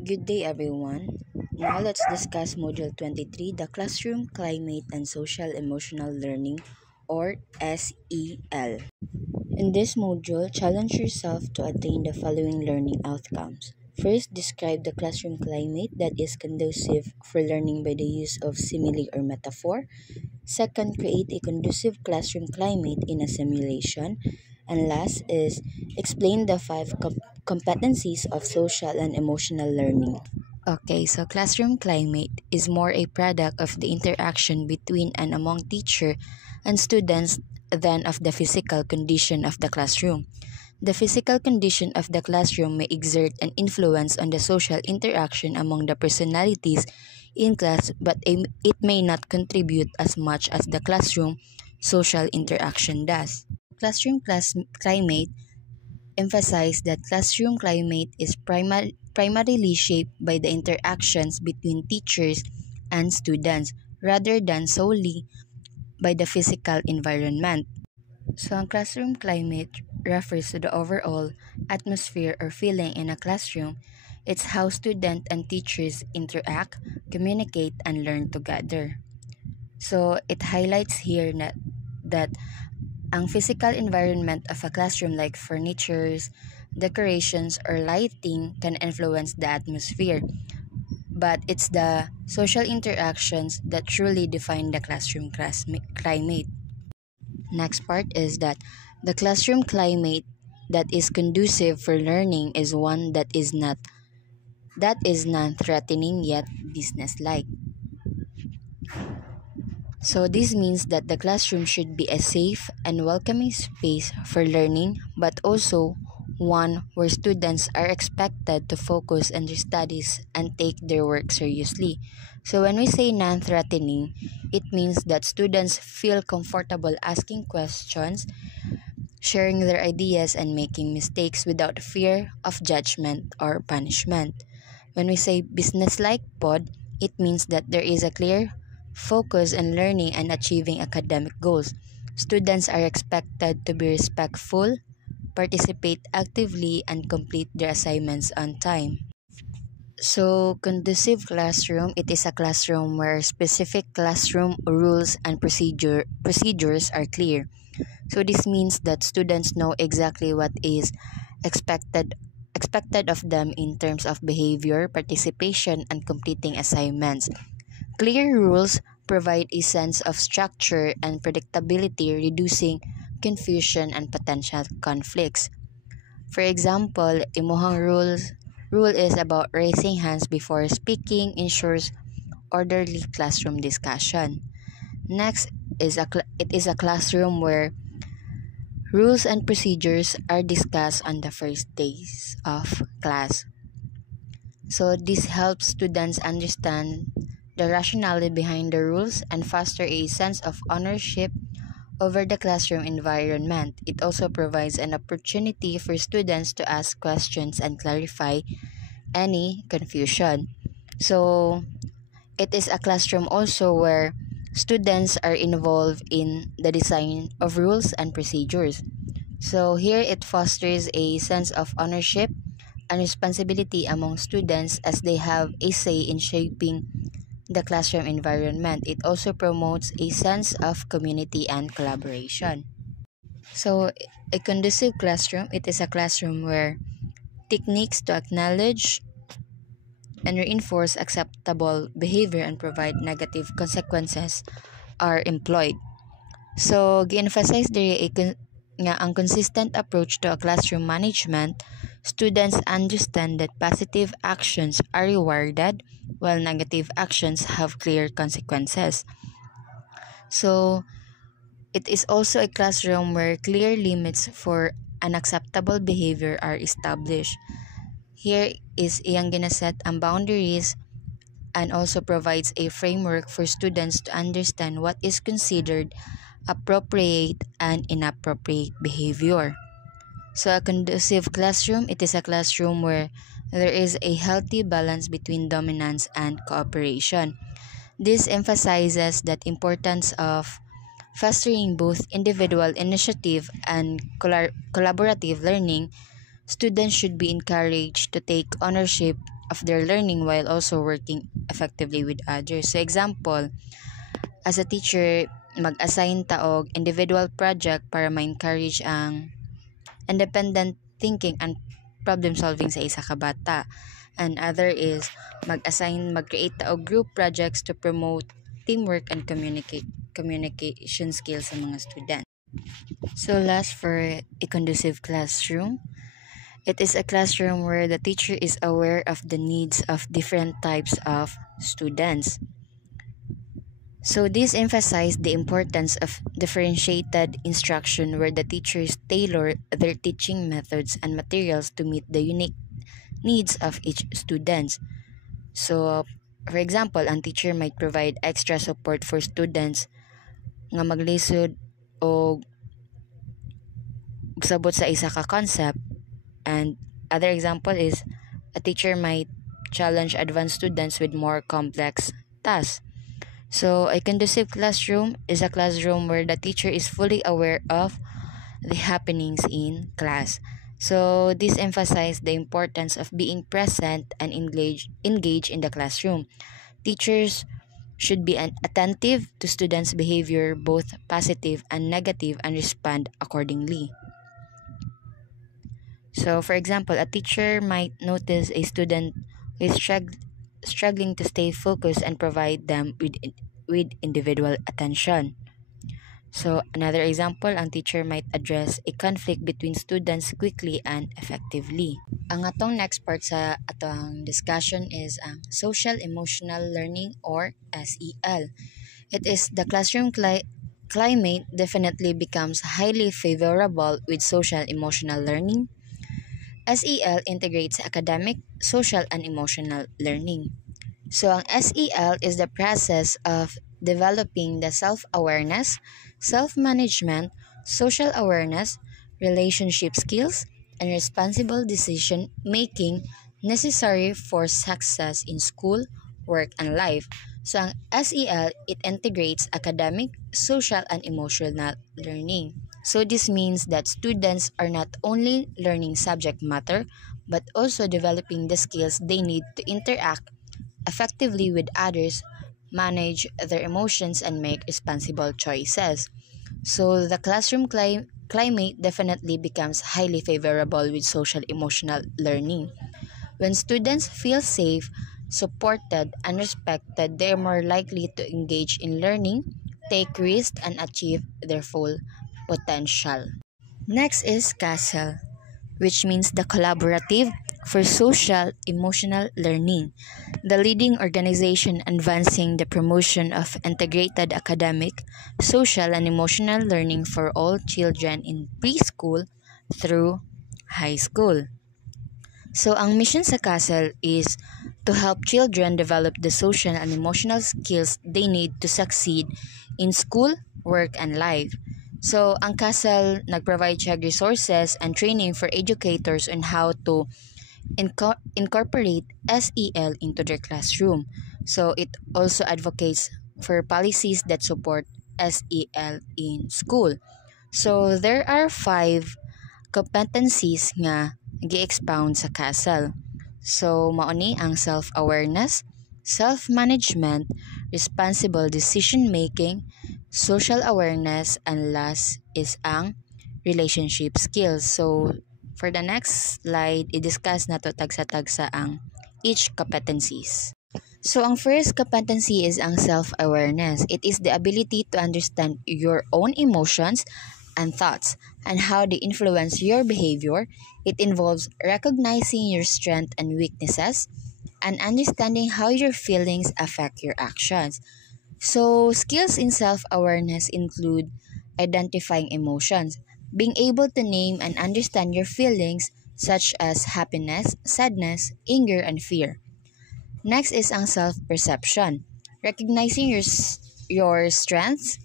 Good day, everyone. Now let's discuss Module 23, the Classroom Climate and Social Emotional Learning, or SEL. In this module, challenge yourself to attain the following learning outcomes. First, describe the classroom climate that is conducive for learning by the use of simile or metaphor. Second, create a conducive classroom climate in a simulation. And last is explain the five competencies of social and emotional learning. Okay, so classroom climate is more a product of the interaction between and among teacher and students than of the physical condition of the classroom. The physical condition of the classroom may exert an influence on the social interaction among the personalities in class, but it may not contribute as much as the classroom social interaction does. Classroom climate emphasize that classroom climate is primarily shaped by the interactions between teachers and students rather than solely by the physical environment. So, ang classroom climate refers to the overall atmosphere or feeling in a classroom. It's how students and teachers interact, communicate, and learn together. So, it highlights here that ang physical environment of a classroom like furnitures, decorations, or lighting can influence the atmosphere, but it's the social interactions that truly define the classroom climate. Next part is that the classroom climate that is conducive for learning is one that is non-threatening yet business-like. So this means that the classroom should be a safe and welcoming space for learning, but also one where students are expected to focus on their studies and take their work seriously. So when we say non-threatening, it means that students feel comfortable asking questions, sharing their ideas, and making mistakes without fear of judgment or punishment. When we say business-like pod, it means that there is a clear focus on learning and achieving academic goals. Students are expected to be respectful, participate actively, and complete their assignments on time. So, conducive classroom, it is a classroom where specific classroom rules and procedures are clear. So this means that students know exactly what is expected of them in terms of behavior, participation, and completing assignments. Clear rules provide a sense of structure and predictability, reducing confusion and potential conflicts. For example, imuhang rule is about raising hands before speaking ensures orderly classroom discussion. Next it is a classroom where rules and procedures are discussed on the first days of class. So this helps students understand the rationale behind the rules and foster a sense of ownership over the classroom environment. It also provides an opportunity for students to ask questions and clarify any confusion. So it is a classroom also where students are involved in the design of rules and procedures. So here it fosters a sense of ownership and responsibility among students as they have a say in shaping the classroom environment. It also promotes a sense of community and collaboration. So a conducive classroom, it is a classroom where techniques to acknowledge and reinforce acceptable behavior and provide negative consequences are employed. So, gi-emphasize diri nga ang consistent approach to a classroom management, students understand that positive actions are rewarded while negative actions have clear consequences. So, it is also a classroom where clear limits for unacceptable behavior are established. Here is iyang ginaset ang boundaries and also provides a framework for students to understand what is considered appropriate and inappropriate behavior. So a conducive classroom, it is a classroom where there is a healthy balance between dominance and cooperation. This emphasizes the importance of fostering both individual initiative and collaborative learning. Students should be encouraged to take ownership of their learning while also working effectively with others. So example, as a teacher, mag-assign ta og individual project para ma-encourage ang independent thinking and problem solving sa isa ka bata. And other is mag-create ta og group projects to promote teamwork and communication skills sa mga students. So last, for a conducive classroom, it is a classroom where the teacher is aware of the needs of different types of students. So this emphasized the importance of differentiated instruction where the teachers tailor their teaching methods and materials to meet the unique needs of each student. So, for example, ang teacher might provide extra support for students nga maglisod o sabot sa isa ka concept. And other example is a teacher might challenge advanced students with more complex tasks. So, a conducive classroom is a classroom where the teacher is fully aware of the happenings in class. So, this emphasizes the importance of being present and engaged in the classroom. Teachers should be attentive to students' behavior, both positive and negative, and respond accordingly. So, for example, a teacher might notice a student who is struggling to stay focused and provide them with individual attention. So, another example, ang teacher might address a conflict between students quickly and effectively. Ang atong next part sa atong discussion is ang social emotional learning or SEL. It is the classroom climate definitely becomes highly favorable with social emotional learning. SEL integrates academic, social, and emotional learning. So, ang SEL is the process of developing the self-awareness, self-management, social awareness, relationship skills, and responsible decision-making necessary for success in school, work, and life. So, ang SEL, it integrates academic, social, and emotional learning. So, this means that students are not only learning subject matter, but also developing the skills they need to interact effectively with others, manage their emotions, and make responsible choices. So, the classroom climate definitely becomes highly favorable with social emotional learning. When students feel safe, supported, and respected, they are more likely to engage in learning, take risks, and achieve their full potential. Next is CASEL, which means the Collaborative for Social Emotional Learning, the leading organization advancing the promotion of integrated academic, social, and emotional learning for all children in preschool through high school. So, ang mission sa CASEL is to help children develop the social and emotional skills they need to succeed in school, work, and life. So, ang CASEL nag-provide siya resources and training for educators on how to incorporate SEL into their classroom. So, it also advocates for policies that support SEL in school. So, there are 5 competencies nga gi-expound sa CASEL. So, mauni ang self-awareness, self-management, responsible decision-making, social awareness, and last is ang relationship skills. So, for the next slide, i-discuss na to tagsa-tagsa ang each competencies. So, ang first competency is ang self-awareness. It is the ability to understand your own emotions and thoughts and how they influence your behavior. It involves recognizing your strengths and weaknesses and understanding how your feelings affect your actions. So, skills in self-awareness include identifying emotions, being able to name and understand your feelings such as happiness, sadness, anger, and fear. Next is ang self-perception, recognizing your strengths,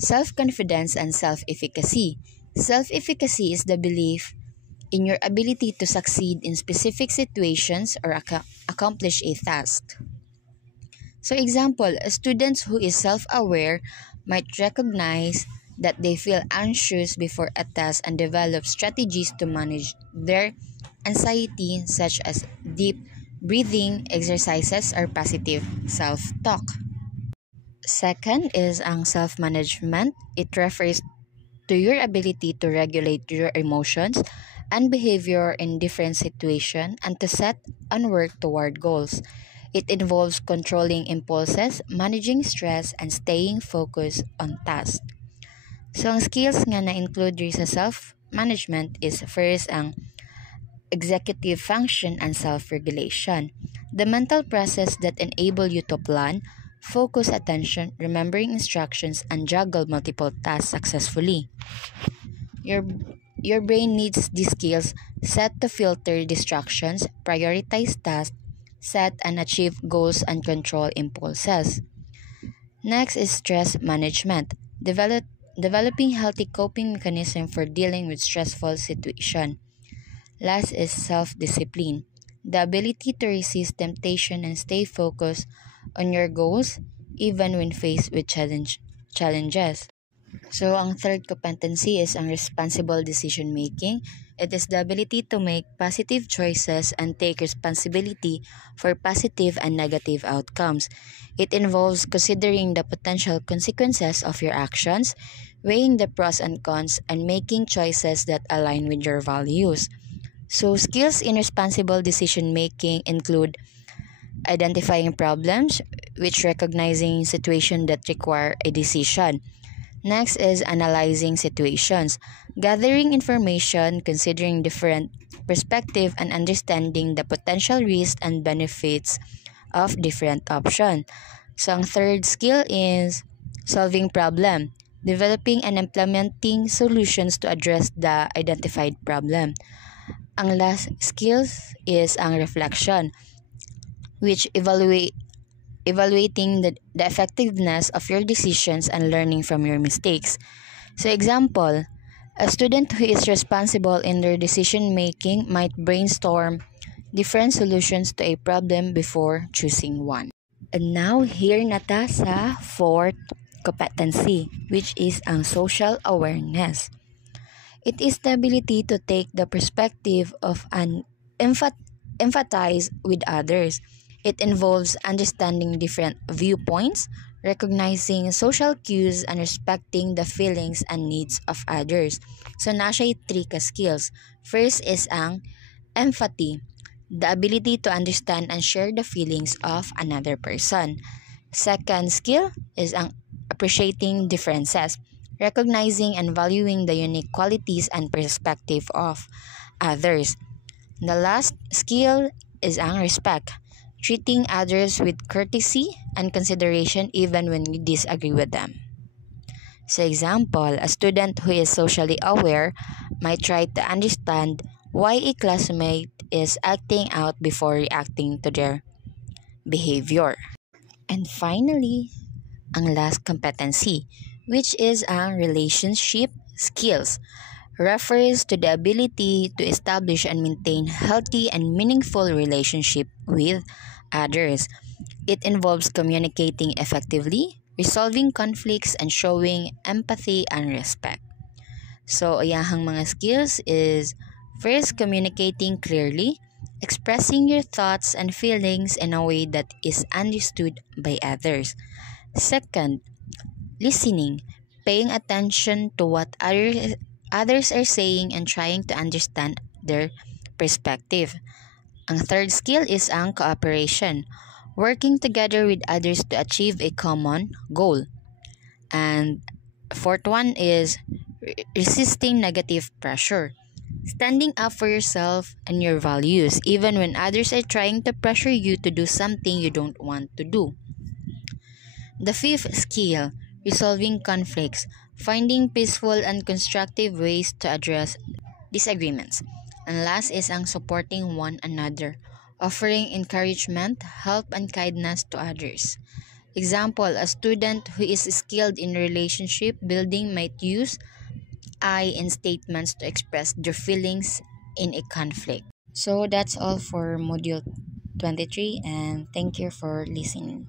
self-confidence, and self-efficacy. Self-efficacy is the belief in your ability to succeed in specific situations or accomplish a task. So, example, a student who is self-aware might recognize that they feel anxious before a test and develop strategies to manage their anxiety, such as deep breathing exercises, or positive self-talk. Second is ang self-management. It refers to your ability to regulate your emotions and behavior in different situations and to set and work toward goals. It involves controlling impulses, managing stress, and staying focused on tasks. So, ang skills nga na-include rin sa self-management is first ang executive function and self-regulation. The mental process that enable you to plan, focus attention, remembering instructions, and juggle multiple tasks successfully. Your brain needs these skills set to filter distractions, prioritize tasks, set and achieve goals, and control impulses. Next is stress management. Developing healthy coping mechanism for dealing with stressful situations. Last is self-discipline. The ability to resist temptation and stay focused on your goals even when faced with challenges. So, ang third competency is ang responsible decision making. It is the ability to make positive choices and take responsibility for positive and negative outcomes. It involves considering the potential consequences of your actions, weighing the pros and cons, and making choices that align with your values. So, skills in responsible decision making include identifying problems, which recognizing situations that require a decision. Next is analyzing situations, gathering information, considering different perspectives, and understanding the potential risks and benefits of different options. So, ang third skill is solving problem, developing and implementing solutions to address the identified problem. Ang last skills is ang reflection, which evaluating the effectiveness of your decisions and learning from your mistakes. So example, a student who is responsible in their decision making might brainstorm different solutions to a problem before choosing one. And now, here na ta sa fourth competency, which is ang social awareness. It is the ability to take the perspective of and empathize with others. It involves understanding different viewpoints, recognizing social cues, and respecting the feelings and needs of others. So, na siya 3 ka skills. First is ang empathy, the ability to understand and share the feelings of another person. Second skill is ang appreciating differences, recognizing and valuing the unique qualities and perspective of others. The last skill is ang respect, treating others with courtesy and consideration even when you disagree with them. So example, a student who is socially aware might try to understand why a classmate is acting out before reacting to their behavior. And finally, ang last competency, which is ang relationship skills, refers to the ability to establish and maintain healthy and meaningful relationship with others. It involves communicating effectively, resolving conflicts, and showing empathy and respect. So, ayahang mga skills is first, communicating clearly, expressing your thoughts and feelings in a way that is understood by others. Second, listening, paying attention to what others are saying and trying to understand their perspective. Ang third skill is ang cooperation, working together with others to achieve a common goal. And fourth one is resisting negative pressure, standing up for yourself and your values even when others are trying to pressure you to do something you don't want to do. The fifth skill, resolving conflicts, finding peaceful and constructive ways to address disagreements. And last is ang supporting one another, offering encouragement, help, and kindness to others. Example, a student who is skilled in relationship building might use I in statements to express their feelings in a conflict. So that's all for Module 23, and thank you for listening.